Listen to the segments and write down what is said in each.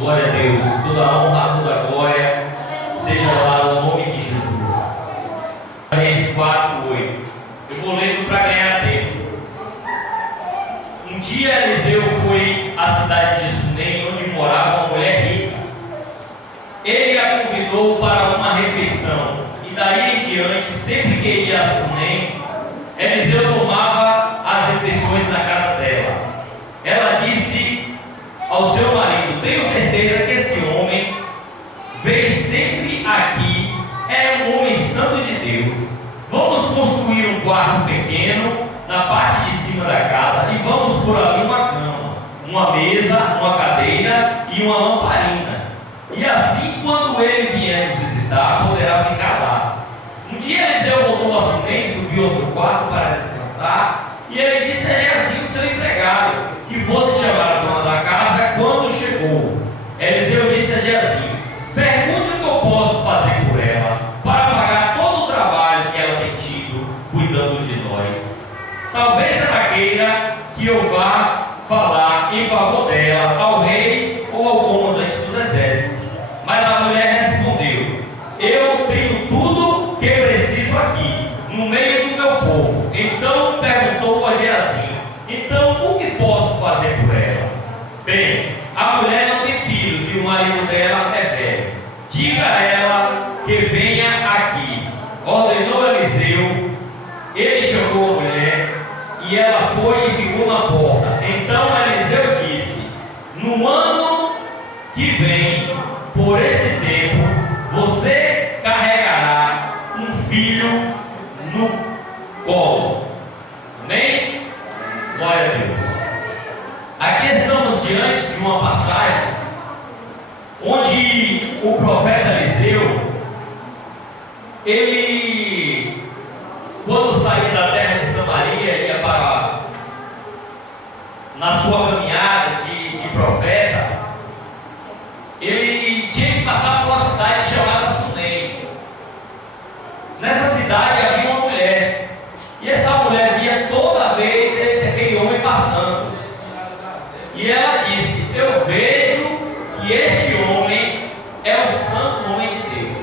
Glória a Deus. Toda honra, toda glória seja lá no nome de Jesus. Gênesis 4:8. Eu vou lendo para ganhar tempo. Um dia Eliseu foi à cidade de Sunem, onde morava uma mulher rica. Ele a convidou para uma refeição, e daí em diante, sempre que ia a Sunem, Eliseu tomava as refeições na casa dela. Ela disse ao seu marido: tenho certeza que esse homem vem sempre aqui, é um homem santo de Deus. Vamos construir um quarto pequeno na parte de cima da casa e vamos pôr ali uma cama, uma mesa, uma cadeira e uma lamparina. E assim, quando ele vier nos visitar, poderá ficar lá. Um dia Eliseu voltou a Sunem, subiu ao seu quarto para descansar, e ele disse a Geazi, o seu empregado, que fosse chamar a dona da casa quando chegou. Eliseu disse a Geazi: pergunte o que eu posso fazer por ela, para pagar todo o trabalho que ela tem tido cuidando de nós. Talvez ela queira que eu vá falar em favor dela ao rei ou ao comandante dos exércitos. Mas a mulher respondeu: eu tenho tudo que preciso aqui, no meio do meu povo. Então perguntou a Geazi: então o que posso fazer por ela? Bem, a mulher não tem filhos e o marido dela é velho. Diga a ela que venha aqui. Ordenou Eliseu. Ele chamou a mulher e ela foi e ficou na porta. Então Eliseu disse: no ano que vem, por esse tempo, você carregará um filho no colo. Amém? Glória a Deus. Aqui estamos diante de uma passagem onde o profeta Eliseu, ele, quando saía da terra de Samaria, ia para, na sua caminhada de profeta, ele tinha que passar por uma cidade chamada Sunem. Nessa cidade havia uma mulher, e essa mulher via toda vez aquele homem passando, e ela disse: eu vejo que este homem é o santo homem de Deus.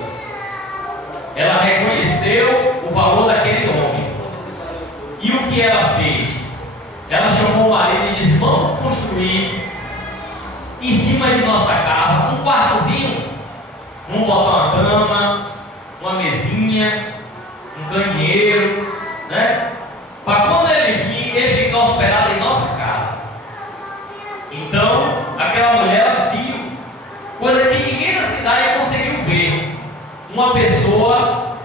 Ela reconheceu o valor daquele homem. E o que ela fez? Ela chamou o marido e disse: vamos construir em cima de nossa casa um quartozinho. Vamos botar uma cama, uma mesinha, um candeeiro, né? Para quando ele vir, ele ficar hospedado em nossa casa. Então, aquela mulher, ela viu coisa que ninguém na cidade conseguiu ver. Uma pessoa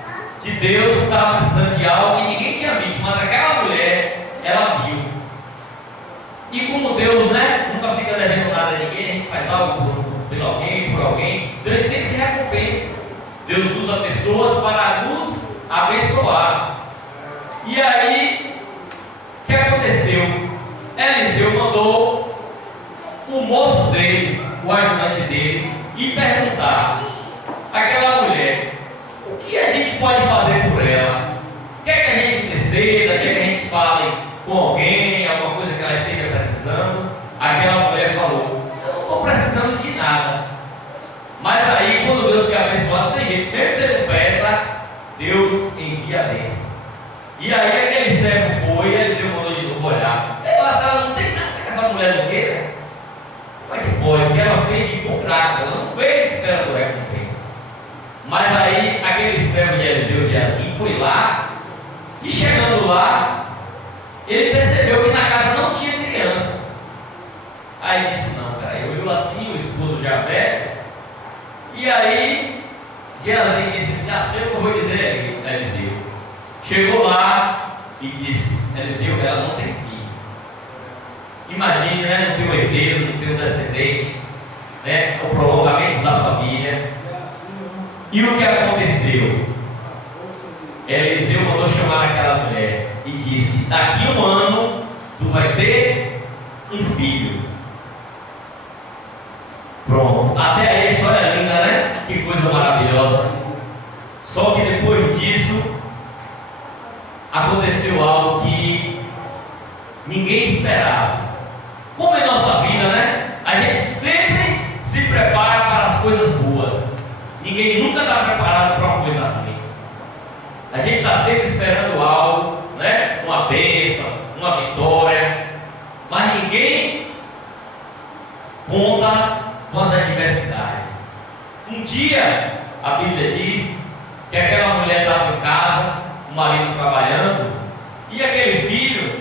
de Deus que estava precisando de algo que ninguém tinha visto, mas aquela mulher, ela viu. E como Deus, né, nunca fica devendo nada a ninguém, a gente faz algo por alguém, por alguém, Deus sempre recompensa. Deus usa pessoas para nos abençoar. E aí, o que aconteceu? Eliseu mandou o moço dele, o ajudante dele, ir perguntar àquela mulher: o que a gente pode fazer por ela? Quer que a gente interceda? Quer que a gente fale com alguém, alguma coisa que ela esteja precisando? Aquela mulher falou: eu não estou precisando de nada. Mas aí, quando Deus quer abençoar, não tem jeito. Mesmo se ele não presta, Deus envia a bênção. E aí aquele servo foi, e Eliseu mandou de novo olhar. Ela não tem nada que essa mulher não queira. Como é que pode? Porque ela fez de contrato, ela não fez esperando recompensa. Mas aí aquele servo de Eliseu, Geazi, foi lá, e chegando lá, ele percebeu que na casa não tinha criança. Aí disse: não, peraí, eu viu assim, o esposo já velho. E aí Geazi disse: já sei o que eu vou dizer, Eliseu. Chegou lá e disse: Eliseu, ela não tem filho. Imagine, né? Não tem um herdeiro, não tem um descendente, né? O prolongamento da família. E o que aconteceu? Eliseu mandou chamar aquela mulher e disse: daqui um ano tu vai ter um filho. Pronto, até aí a história é linda, né? Que coisa maravilhosa. Só que depois disso aconteceu algo que ninguém esperava. Como em nossa vida, né? A gente sempre se prepara Ninguém nunca está preparado para uma coisa ruim. A gente está sempre esperando algo, né? Uma bênção, uma vitória, mas ninguém conta com as adversidades. Um dia, a Bíblia diz que aquela mulher estava em casa, o marido trabalhando, e aquele filho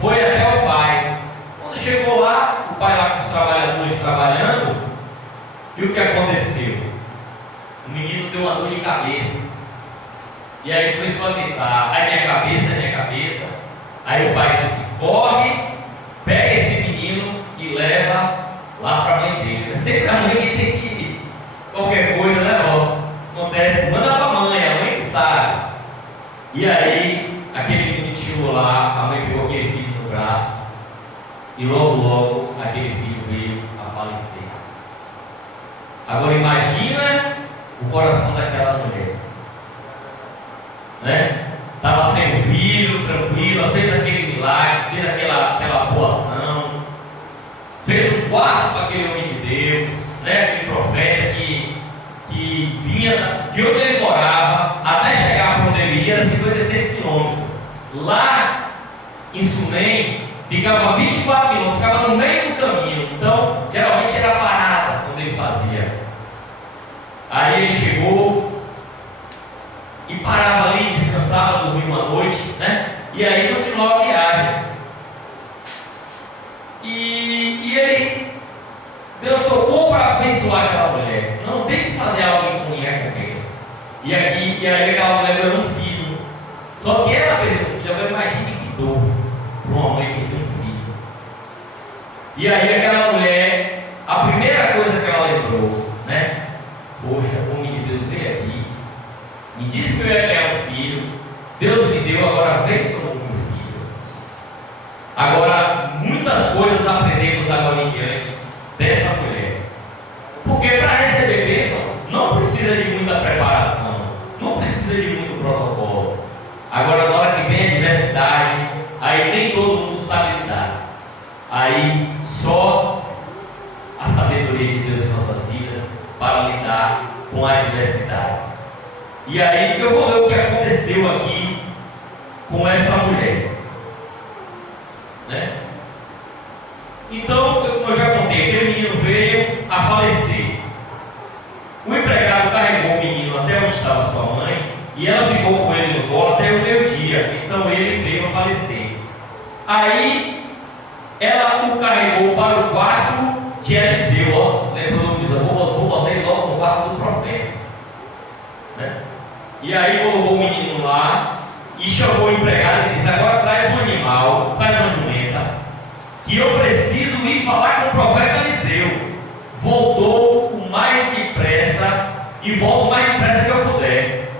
foi até o pai. Quando chegou lá, o pai lá com os trabalhadores trabalhando, e o que aconteceu? O menino deu uma dor de cabeça. E aí começou a gritar, ai minha cabeça, minha cabeça. Aí o pai disse, corre, pega esse menino e leva lá para a mãe dele. É sempre a mãe que tem que ir. Qualquer coisa, né? Ó, acontece, manda para a mãe que sabe. E aí, aquele menino chegou lá, a mãe pegou aquele filho no braço, e logo aquele filho veio a falecer. Agora imagina o coração daquela mulher, né? Estava sem filho, tranquila, fez aquele milagre, fez aquela boa ação, fez um quarto para aquele homem de Deus, né? Aquele profeta que vinha de onde ele morava até chegar para onde ele ia, era 56 quilômetros. Lá em Sunem ficava 24 quilômetros, ficava no meio do caminho, então geralmente era parada quando ele fazia. Aí ele chegou e parava ali, descansava, dormia uma noite, né? E aí continuava a viagem. E ele, Deus tocou para abençoar aquela mulher. Não tem que fazer algo em recompensa. E aí aquela mulher ganhou um filho. Só que ela perdeu um filho. Agora imagine que dor para uma mãe perder um filho. E aí aquela mulher, a primeira coisa que ela lembrou, né? Poxa, o homem de Deus veio aqui, me disse que eu ia ganhar um filho, Deus me deu, agora vem e tomou meu filho. Agora, muitas coisas aprendemos da agora em diante dessa mulher. Porque para receber bênção, não precisa de muita preparação, não precisa de muito protocolo. Agora, na hora que vem a adversidade, aí nem todo mundo sabe lidar. Aí, só a sabedoria de Deus em nossas vidas para lidar com a adversidade. E aí eu vou ler o que aconteceu aqui com essa mulher, né? Então, como eu já contei, aquele menino veio a falecer. O empregado carregou o menino até onde estava sua mãe e ela ficou com ele no colo até o meio-dia. Então ele veio a falecer. Aí ela o carregou para o quarto de Eliseu. Ó, lembrou do Deus, vou botar ele logo no quarto do profeta, né? E aí colocou o menino lá e chamou o empregado e disse, agora traz um animal, traz uma jumenta, que eu preciso ir falar com o profeta Eliseu. Voltou o mais depressa e volta o mais depressa que eu puder.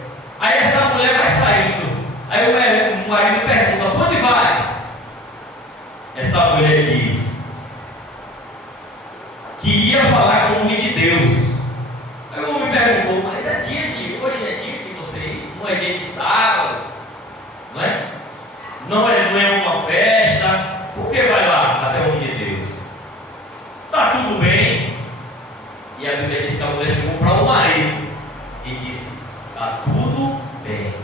Aí essa mulher vai saindo. Aí o marido pergunta, para onde vais? Essa mulher diz que ia falar com o homem de Deus. Aí o homem perguntou, mas é dia de hoje, é dia de você, não é dia de sábado, não é? Não é uma festa, por que vai lá até o homem de Deus? Está tudo bem? E a Bíblia diz que a mulher chegou para o marido e disse, está tudo bem.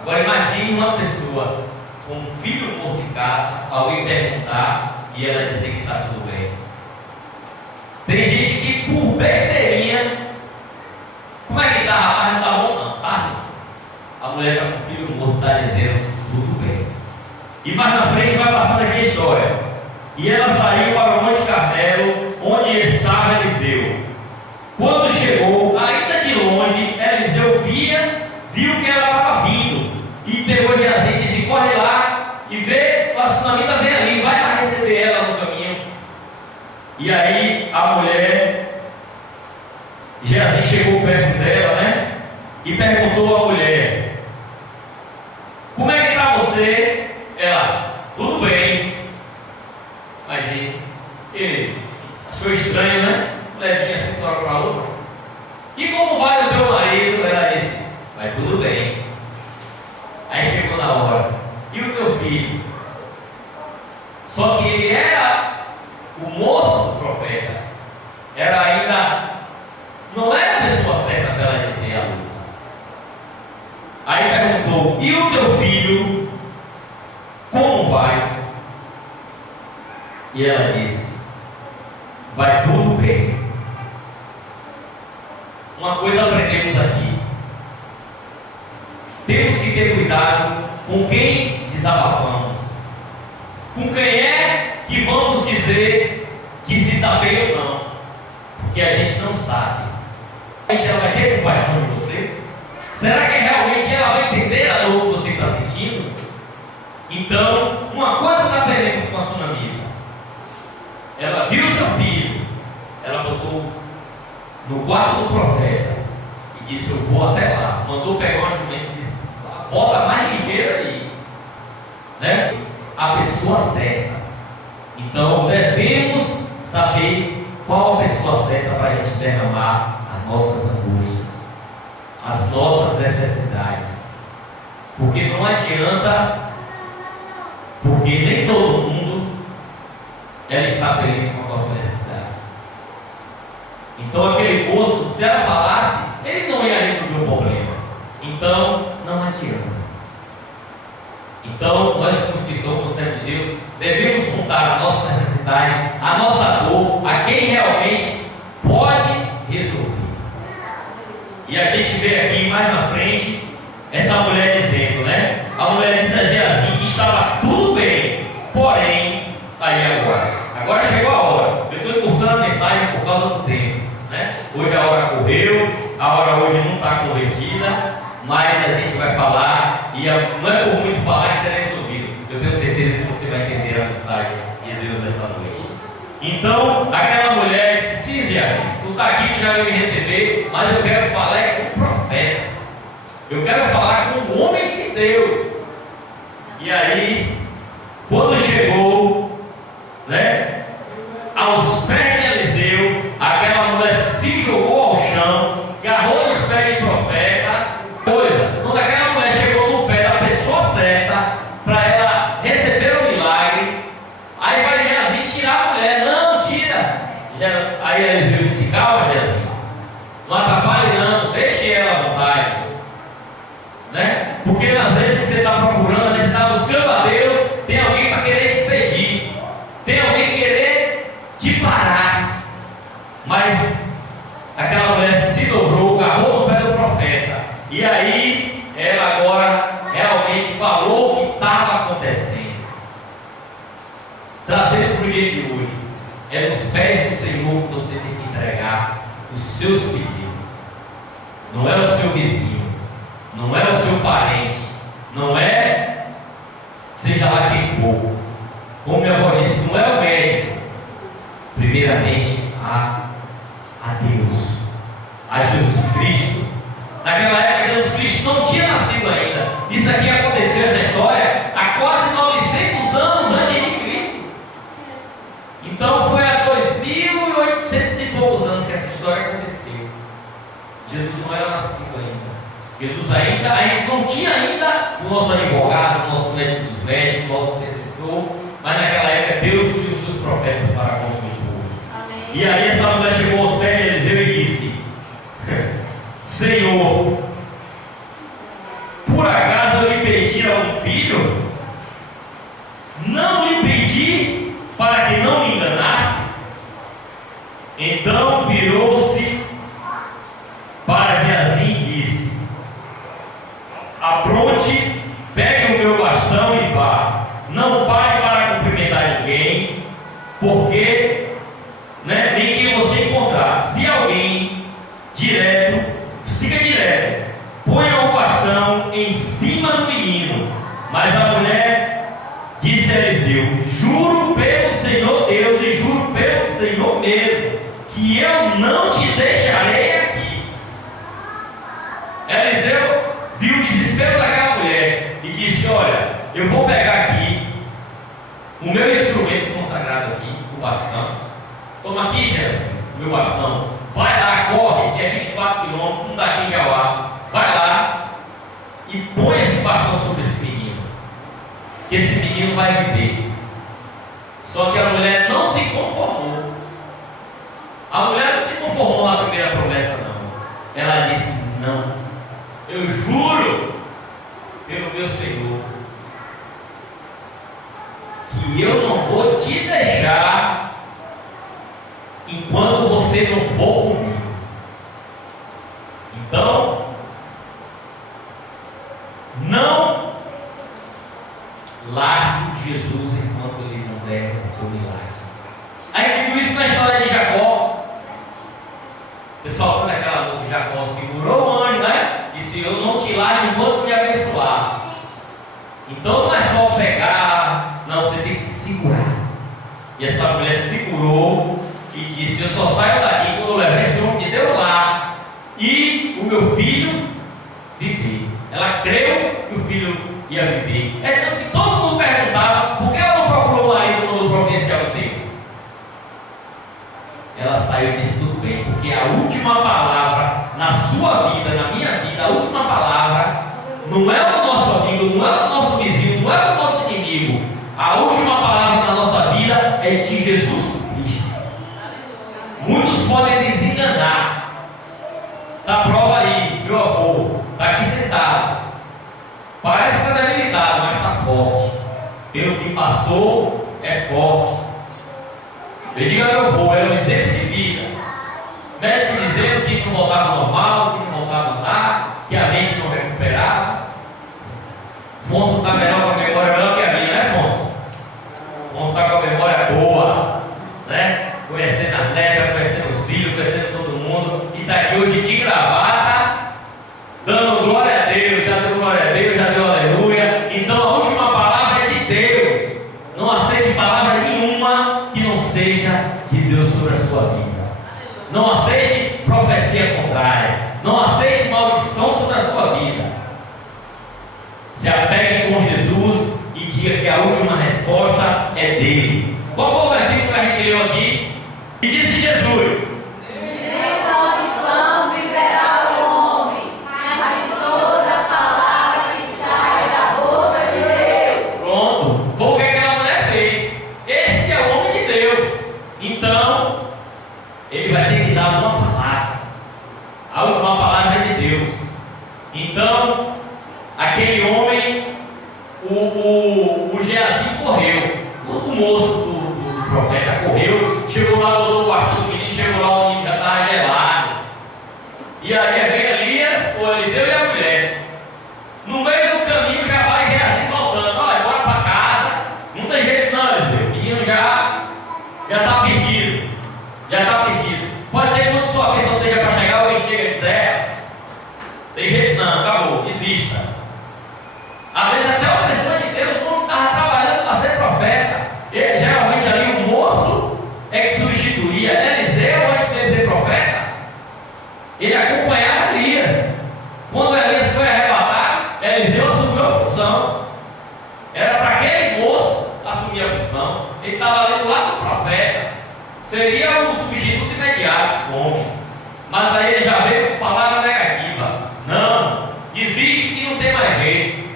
Agora imagine uma pessoa com um filho morto em casa, alguém perguntar e ela dizer que está tudo bem. Tem gente que por besteirinha, como é que está, rapaz? Não está bom não, tá? A mulher está com o filho morto, está dizendo tudo bem. E mais na frente vai passando aqui a história. E ela saiu para o Monte Carmelo, onde estava Eliseu. Quando chegou, ainda de longe, Eliseu viu que ela estava vindo. E pegou Geazi e disse, corre lá e vê, a sunamita vem ali, vai lá receber ela no caminho. E aí a mulher, Geazi chegou perto dela, né? E perguntou à mulher, como é que está você? Ela, tudo bem. Mas ele achou estranho, né? Levinha assim para uma para outra. E como vai o teu marido? Ela disse, vai tudo bem. Aí chegou na hora. E o teu filho? Só que ele era o moço do profeta. Era ainda, não era a pessoa E ela disse: vai tudo bem. Uma coisa aprendemos aqui: temos que ter cuidado com quem desabafamos, com quem é que vamos dizer que se está bem ou não, porque a gente não sabe. Ela vai ter compaixão de você? Será que realmente ela vai entender a dor que você está sentindo? Então, uma coisa nós aprendemos com a sua amiga: ela viu seu filho, ela botou no quarto do profeta e disse: eu vou até lá. Mandou pegar uma jumenta e disse: bota mais ligeira aí, né? A pessoa certa. Então devemos saber qual a pessoa certa para a gente derramar as nossas angústias, as nossas necessidades, porque não adianta, porque nem todo mundo ela está feliz com a nossa necessidade. Então aquele moço, se ela falasse, ele não ia resolver o problema. Então não adianta. Então nós, como cristãos, como servos de Deus, devemos contar a nossa necessidade, a nossa dor, a quem realmente pode resolver. E a gente vê aqui mais na frente essa mulher dizendo, né? A mulher disse a Geazi que estava tudo bem, porém, aí agora chegou a hora. Eu estou encurtando a mensagem por causa do tempo, né? Hoje a hora correu, a hora hoje não está corrigida, mas a gente vai falar, e não é por muito falar que será resolvido. Eu tenho certeza que você vai entender a mensagem de Deus nessa noite. Então, aquela mulher disse: sim, Geazi, tu está aqui, tu já vai me receber, mas eu quero falar com o profeta. Eu quero falar com o homem de Deus. E aí, quando chegou, né, aos pés de Eliseu, aquela mulher se jogou ao chão, agarrou nos pés do profeta. Quando aquela mulher chegou no pé da pessoa certa, para ela receber o milagre, aí vai Geazi tirar a mulher. Não, tira. Aí Eliseu disse: calma, Geazi, não atrapalhe não, deixe ela à vontade, né? Porque às vezes você está procurando, às vezes você está buscando a Deus, tem alguém para querer te impedir, tem alguém querer te parar. Mas aquela mulher se dobrou, agarrou no pé do profeta, e aí ela agora realmente falou o que estava acontecendo, trazendo para o dia de hoje. É nos pés do Senhor que você tem que entregar os seus pedidos. Não é o seu vizinho, não é o seu parente, não é seja lá quem for. Como minha avó disse, não é o médico. Primeiramente a Deus, a Jesus Cristo. Naquela época Jesus Cristo não tinha nascido ainda. Isso aqui aconteceu, essa história, há quase 900 anos antes de Cristo. Então foi há 2.800 e poucos anos que essa história aconteceu. Jesus não era nascido ainda. Jesus ainda, a gente não tinha ainda o nosso advogado, o nosso médico dos médicos, o nosso intercessor, mas naquela época Deus tinha os seus profetas para com o seu povo. E aí essa mulher chegou aos pés de Eliseu e disse: Senhor, por acaso eu lhe pedi um filho? Não lhe pedi para que não me enganasse? Então virou-se para Geazi e disse: apronte, pegue o meu bastão e vá. Não pare para cumprimentar ninguém, porque nem quem você encontrar. Se alguém direto, siga direto, ponha o bastão em cima do menino. Mas a mulher disse a Eliseu: juro pelo Senhor Deus e juro pelo Senhor mesmo, que eu não te deixarei aqui. Eliseu viu o desespero daquela mulher e disse: olha, eu vou pegar aqui o meu instrumento consagrado aqui, o bastão. Toma aqui, Gerson, o meu bastão. Vai lá, corre, que é 24 quilômetros, um daqui em Gauá. Vai lá e põe esse bastão sobre esse menino, que esse menino vai viver. Só que a mulher não se conformou. A mulher não se conformou na primeira promessa, não. Ela disse: não, eu juro pelo meu Senhor que eu não vou te deixar enquanto você não for comigo. Então, não largue Jesus enquanto ele não der o seu milagre. A gente viu isso na história de Jacó. O pessoal, quando aquela música, Jacó segurou o anjo, né? Disse: eu não te largo enquanto me abençoar. Então não é só pegar, não, você tem que se segurar. E essa mulher segurou e disse: eu só saio daqui quando eu levar esse homem de Deus lá e o meu filho viver. Ela creu que o filho ia viver. É tanto que todo mundo perguntava por que ela não procurou o marido quando providencial o tempo. Ela saiu e disse: tudo bem, porque a última palavra na sua vida, na minha vida, a última palavra não é o nosso amigo, não é o nosso vizinho, não é o nosso inimigo. A última palavra na nossa vida é de Jesus Cristo. Muitos podem desenganar. Está a prova aí, meu avô está aqui sentado. Parece que está debilitado, mas está forte. Pelo que passou, é forte. Eu digo a meu avô, é um exemplo de vida. Médico dizendo que não voltava ao normal, que não voltava a andar, que a mente não recuperava. Afonso está melhor com a memória, melhor que a minha, né, Afonso? Afonso está com a memória boa, né? Conhecendo a neta, conhecendo os filhos, conhecendo todo mundo. E está aqui hoje de gravata, dando glória a Deus, já deu glória a Deus, já deu aleluia. Então a última palavra é de Deus. Não aceite palavra nenhuma que não seja de Deus sobre a sua vida. Não aceite profecia contrária. Não aceite maldição sobre a sua vida. Se apegue com Jesus e diga que a última resposta é dele. Qual foi o versículo que a gente leu aqui? E disse Jesus: nem só de pão viverá o homem, mas de toda palavra que sai da boca de Deus. Pronto, foi o que aquela mulher fez. Esse é o homem de Deus. Então, ele vai ter que dar uma palavra. A última palavra é de Deus. Então, aquele homem, o Geazi correu. O moço do profeta correu, chegou lá, botou o quarto do menino, chegou lá, o menino já estava gelado. E aí veio Elias, o Eliseu e a mulher. No meio do caminho já vai Geazi voltando. Olha, bora para casa. Não tem jeito não, Eliseu. O menino já está perdido. Já está perdido. Pode ser que quando sua bênção não esteja para chegar, alguém chega e diz: tem jeito não, acabou, desista. Às vezes até uma pessoa de Deus não estava trabalhando para ser profeta. E, geralmente ali o moço é que substituía. Eliseu, antes de ser profeta, ele acompanhava Elias. Quando Elias foi arrebatado, Eliseu assumiu a função. Era para aquele moço assumir a função. Ele estava ali do lado do profeta. Seria o substituto imediato do homem. Mas aí ele já veio com palavra negativa. Não, desiste que não tem mais jeito.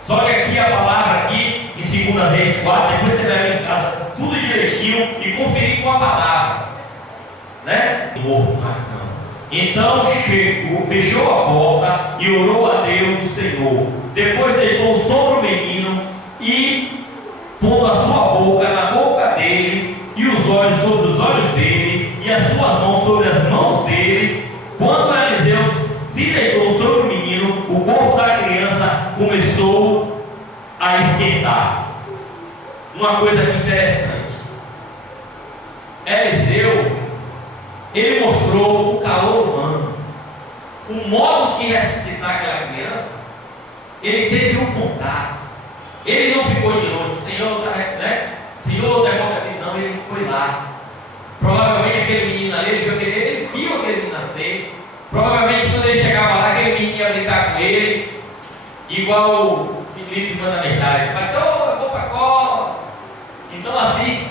Só que aqui a palavra aqui, em 2 Reis 4, depois você vai ver em casa tudo direitinho e conferir com a palavra. Né? Então chegou, fechou a porta e orou a Deus o Senhor. Depois deitou sobre o menino e pondo a sua boca na boca dele e os olhos sobre os olhos dele e as suas mãos sobre as mãos dele. Quando Eliseu se deitou sobre o menino, o corpo da criança começou a esquentar. Uma coisa aqui interessante: Eliseu, ele mostrou o calor humano, o modo de ressuscitar aquela criança. Ele teve um contato. Ele não ficou de longe: Senhor, né? Senhor, devolve a vida. Não, ele foi lá. Provavelmente aquele menino ali, ele viu aquele menino nascer. Provavelmente quando ele chegava lá, aquele menino ia brincar com ele, igual o Felipe manda mensagem: Pastor, eu vou para a cola. Então assim,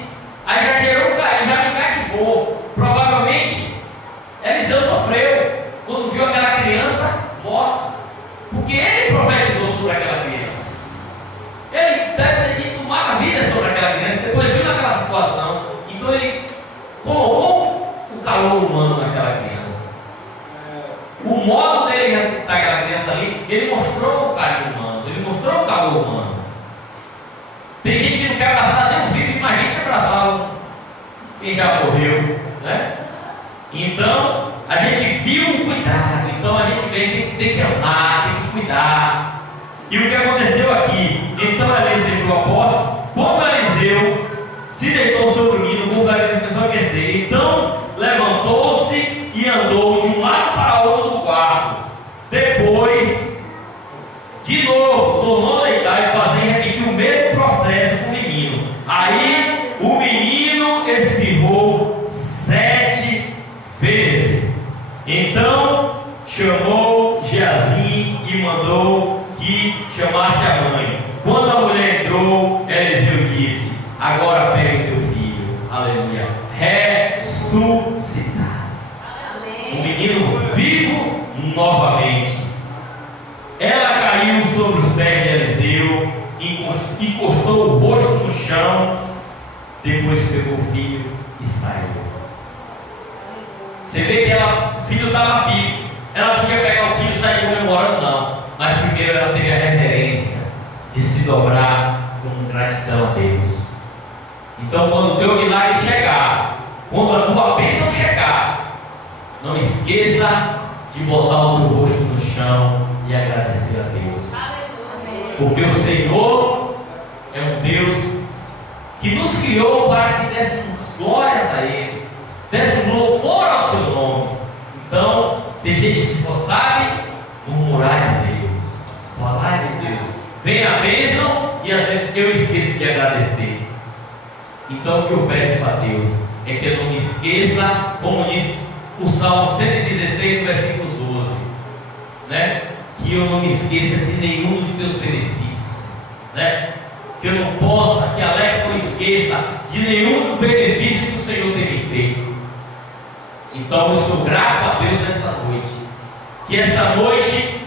aí já gerou um carinho, já me cativou. Provavelmente Eliseu sofreu quando viu aquela criança morta, porque ele profetizou sobre aquela criança. Ele deve ter uma maravilha sobre aquela criança, depois viu naquela situação. Então ele colocou o calor humano naquela criança. O modo dele ressuscitar aquela criança ali, ele mostrou o carinho humano, ele mostrou o calor humano. Tem gente que não quer abraçar nem o vivo, imagina que abraçá-lo quem já morreu, né? Então, a gente viu um cuidado. Então, a gente tem que amar, tem que cuidar. E o que aconteceu aqui? Então, Eliseu fechou a porta. Quando Eliseu se deitou sobre o menino, o vulgarismo começou a aquecer. Então, levantou-se e andou de um lado para outro do quarto. Depois, de novo, tornou a deitar e fazer e repetir o mesmo processo com o menino. Aí, o menino espirrou 7 vezes. Então, chamou Geazi e mandou que chamasse a mãe. Quando a mulher entrou, Eliseu disse: agora pega o teu filho. Aleluia. Ressuscitado. O menino vivo novamente. Ela caiu sobre os pés de Eliseu, encostou o rosto no chão, depois pegou o filho e saiu. Você vê que o filho estava vivo. Ela podia pegar o filho e sair comemorando, não. Mas primeiro ela teve a reverência de se dobrar com gratidão a Deus. Então, quando o teu milagre chegar, quando a tua bênção chegar, não esqueça de botar o teu rosto no chão e agradecer a Deus. Porque o Senhor é um Deus que nos criou para que dessemos glórias a Ele, dessemos louvor ao seu nome. Então, tem gente que só sabe murmurar de Deus, falar de Deus. Vem a bênção e às vezes eu esqueço de agradecer. Então, o que eu peço a Deus é que eu não me esqueça, como diz o Salmo 116, versículo 12, né? Que eu não me esqueça de nenhum dos teus benefícios, né? Que eu não possa, que Alex não esqueça de nenhum dos benefícios que o Senhor tem me feito. Então eu sou grato a Deus nesta noite. Que esta noite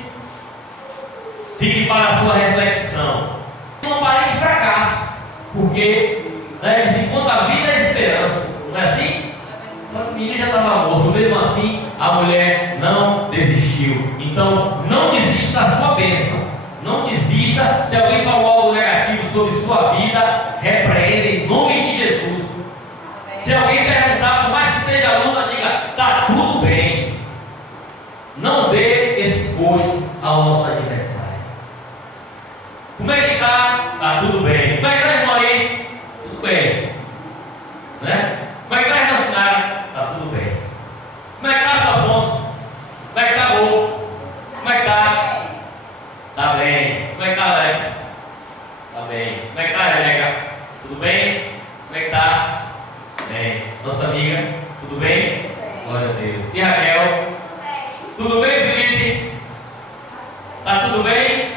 fique para a sua reflexão. Não pare de fracasso, porque diz, enquanto a vida é esperança, não é assim? Só que o menino já estava morto, mesmo assim a mulher não desistiu. Então não desista da sua bênção, não desista. Se alguém falou algo negativo sobre sua vida, repreenda em nome de Jesus. Se alguém perguntar, por mais que esteja luta, diga: está tudo bem. Não dê esse gosto ao nosso adversário. Como é que está? Está tudo bem. Como é que está, irmão aí? Tudo bem. Né? Como é que está, irmã Sinara? Está tudo bem. Como é que está, seu Afonso? Como é que está, Rô? Como é que está? Está bem. Como é que está, Alex? Está bem. Como é que está, Rebeca? Tudo bem? Como é que está? Bem. Nossa amiga, tudo bem? Glória a Deus. E Raquel? Tudo bem, Felipe? Está tudo bem?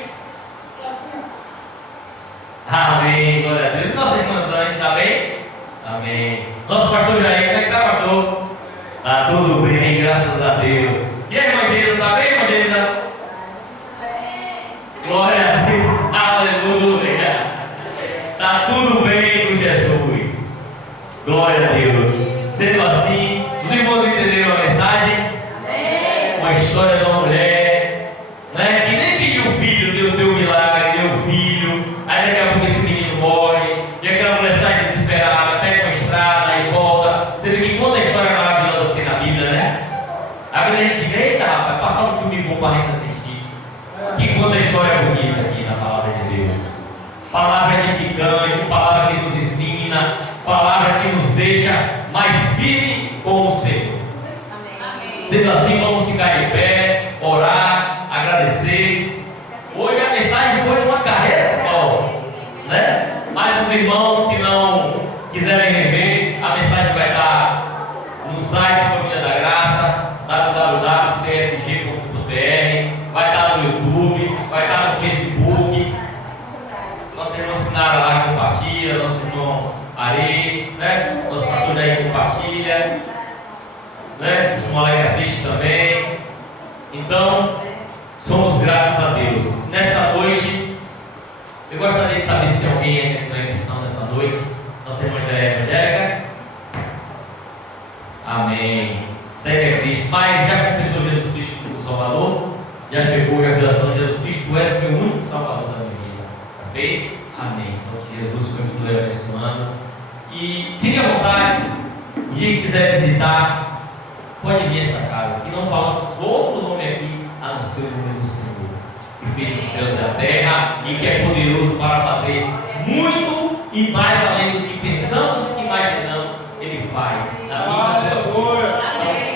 Amém, glória a Deus. Nossa irmãzã, está bem? Amém. Nosso pastor Jair, como é que está, pastor? Está tudo bem, graças a Deus. E a irmã Geisa, está bem, irmã Geisa? Glória a Deus, aleluia. Está tudo bem com Jesus. Glória a Deus. Sendo assim, os irmãos entenderam a mensagem? Uma história de uma mulher, né, que nem pediu filho, Deus deu um milagre, deu um filho. Aí daqui a pouco esse menino morre, e aquela mulher sai desesperada, pega uma estrada e volta. Você vê que quanta história maravilhosa tem na Bíblia, né? A Bíblia a gente fica: eita, rapaz, passar um filme bom para a gente assistir. Que quanta história bonita aqui na palavra de Deus. Palavra edificante, palavra que nos ensina, palavra que nos deixa mais firme com o Senhor. Sendo assim, vamos ficar de pé, orar, agradecer. Hoje a mensagem foi uma carreira só, né? Mas os irmãos que não quiserem rever, a mensagem vai estar no site Família da Graça, www.cfg.br, vai estar no YouTube, vai estar no Facebook. Nossa irmã Sinara lá compartilha, nosso irmão Ari, né? Nosso pastor aí compartilha, né? Nosso irmão Alex assiste também. Então, somos gratos a Deus. Nesta noite, eu gostaria de saber se tem alguém aqui que não é cristão nesta noite. Nossa irmã já é evangélica? Amém. Segue a Cristo. Mas já confessou Jesus Cristo como Salvador? Já chegou a revelação de Jesus Cristo? Tu és o meu único Salvador da minha vida. Já fez? Amém. Então que Jesus continue abençoando. E fique à vontade. O dia que quiser visitar, pode vir esta casa, que não falamos outro nome aqui, a não ser o nome do Senhor, que fez os céus e a terra, e que é poderoso para fazer muito e mais além do que pensamos e que imaginamos, Ele faz na minha vida.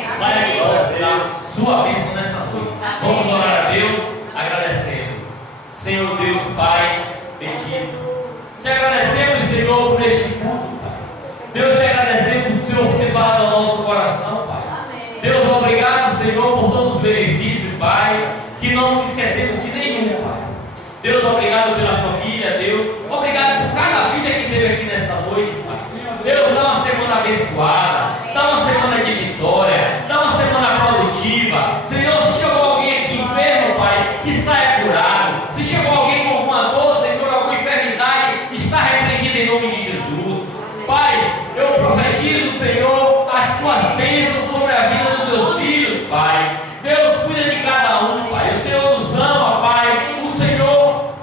Saia de nós, sua bênção nessa noite. Vamos orar a Deus, agradecendo. Senhor Deus, Pai, bendito. Te agradecemos, Senhor, por este culto, Pai. Deus, te agradecemos por o Senhor ter falado ao nosso coração, Pai. Deus, obrigado, Senhor, por todos os benefícios, Pai, que não esquecemos de nenhum, Pai. Deus, obrigado pela família, Deus. Obrigado por cada vida que teve aqui nessa noite, Pai. Deus, dá uma semana abençoada, dá uma semana de vitória, dá uma semana produtiva. Senhor, se chegou alguém aqui enfermo, Pai, que saia curado. Se chegou alguém com alguma dor, Senhor, alguma enfermidade, está repreendida em nome de Jesus. Pai, eu profetizo, Senhor, as tuas bênçãos sobre a vida dos teus filhos, Pai. Deus, cuida de cada um, Pai. O Senhor nos ama, Pai. O Senhor,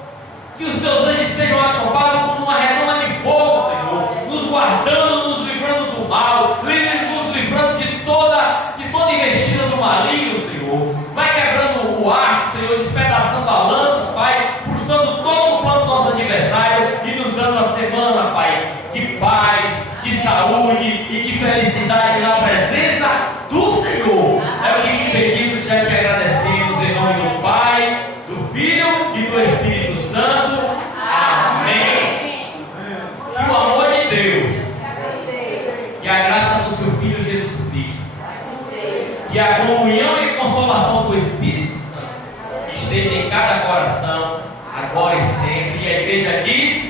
que os teus anjos estejam acampados como uma redoma de fogo, Senhor, nos guardando, nos livrando do mal, nos livrando de toda investida do maligno, Senhor. Vai quebrando o arco, Senhor, despedaçando a lança, Pai, frustrando todo o plano do nosso adversário e nos dando a semana, Pai, de paz, de saúde e de felicidade na presença do Senhor. É o que te pedimos, já te agradecemos em nome do Pai, do Filho e do Espírito Santo. Amém. Que o amor de Deus e a graça do seu Filho Jesus Cristo e a comunhão e consolação do Espírito Santo esteja em cada coração, agora e sempre. E a igreja diz: